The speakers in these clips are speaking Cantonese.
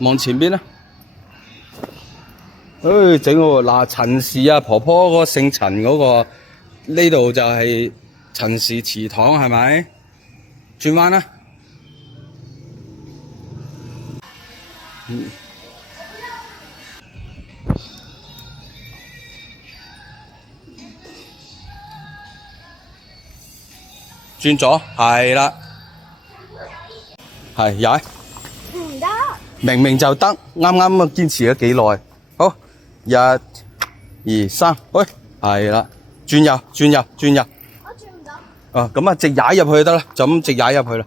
望前邊啦。誒，整喎嗱，陳氏啊，婆婆嗰個姓陳嗰個，呢度就係陳氏祠堂係咪？轉彎啦。轉左，係啦，係踩。唔得。明明就得，啱啱堅持咗幾耐。好，1、2、3，喂，係啦，轉右，轉右，轉右。我轉唔到。啊，咁啊，直踩入去就得啦，就咁直踩入去啦。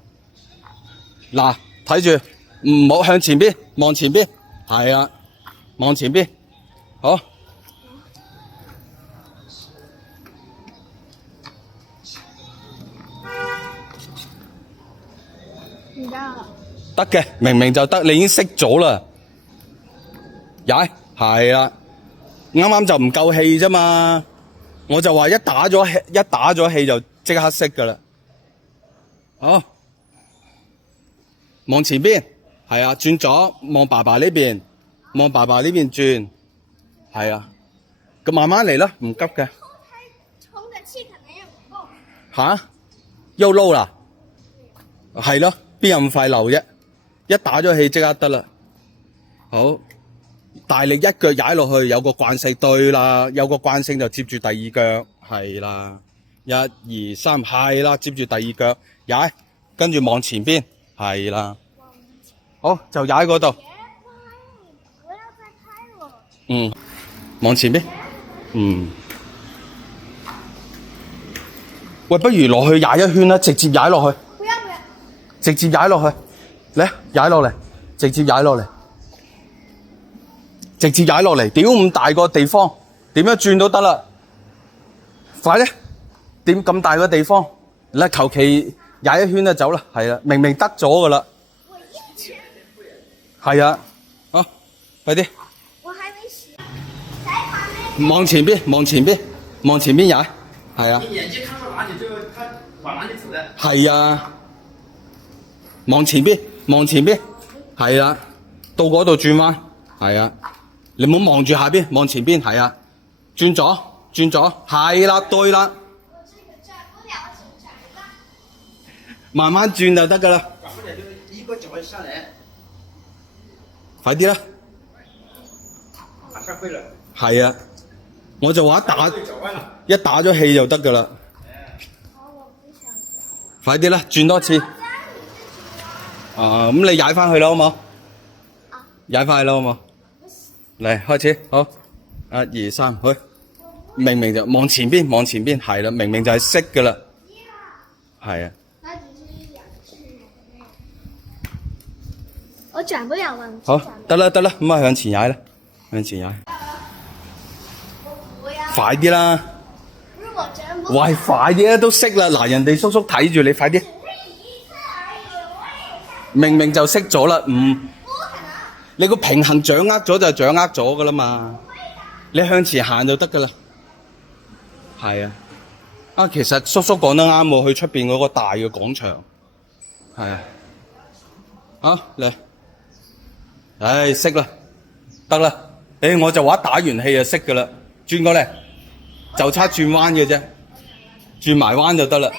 嗱，睇住，唔好向前邊，望前邊，係啊，望前邊，好。唔得。得嘅，明明就得，你已經識咗啦。踩，係啦，啱啱就唔夠氣啫嘛。我就話一打咗氣就即刻識噶啦。好，望前邊，係啊，轉左，望爸爸呢邊，望爸爸呢邊轉，係啊。咁慢慢嚟啦，唔急嘅。充嘅氣可能也唔夠。吓？又撈啦？係咯，邊有咁快漏啫？一打咗氣即刻得啦。好，大力一腳踩落去，有個慣性，對啦，有個慣性就接住第二腳，係啦。1、2、3，係啦，接住第二腳踩，跟住望前邊，係啦。好，就踩嗰度。我要再開喎。嗯，望前邊。嗯。喂，不如落去踩一圈啦，直接踩落去。不要不要。直接踩落去。嚟，踩落嚟，直接踩落嚟，直接踩落嚟。屌咁大個地方，點樣轉都得啦。快啲，點咁大個地方？嗱，求其踩一圈就走啦。係啦，明明得咗噶啦。係啊，好，快啲。我還沒洗。在旁邊。望前邊，望前邊，望前邊踩。係啊。你眼睛看到哪裡就他往哪裡走的。係啊。望前邊，望前邊，係啊，到嗰度轉彎，係啊，你唔好望住下邊，望前邊，係啊，轉左，轉左，係啦，對啦，慢慢轉就得噶啦，轉不了就一個腳上來，快啲啦，馬上會了，係啊，我就話一打咗氣就得噶啦，快啲啦，轉多次。咁你踩翻去啦，好冇？踩翻去啦，好冇？嚟，開始，好，1、2、3，去。明明就望前邊，望前邊，係啦，明明就係識噶啦，係啊。我轉不了了。好，得啦得啦，咁啊向前踩啦，向前踩。快啲啦！喂，快啲啦，都識啦，嗱，人哋叔叔睇住你，快啲。明明就識咗啦，你個平衡掌握咗就掌握咗噶啦嘛，你向前行就得噶啦。係啊，其實叔叔講得啱喎，去出邊嗰個大嘅廣場。係啊，好嚟，唉，識啦，得啦，我就話打完氣就識噶啦，轉過嚟，就差轉彎嘅啫，轉埋彎就得啦。